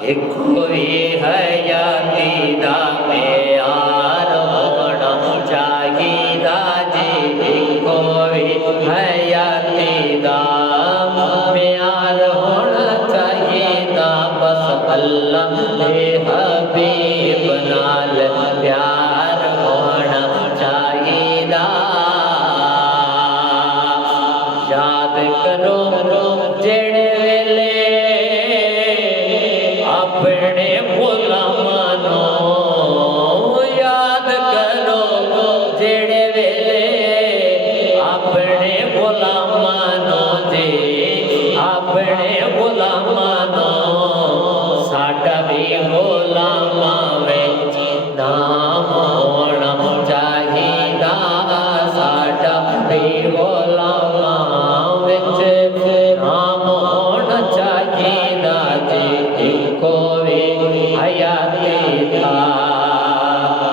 कोई हयाती दा प्यार होना चाहिदा जी। कोई हयाती दा प्यार होना चाहिदा। बस अल्लाह के हबीब नाल प्यार होना चाहिदा। याद करो जेड़े वेले अपने गुलामां नूं, याद करो जेड़े वेले अपने गुलामां नूं जी, अपने गुलामां नूं। साडा भी गुलामां विच नाम होना चाहिदा। साडा भी गुलामां विच नाम होना चाहिदा जी। कोई हयाती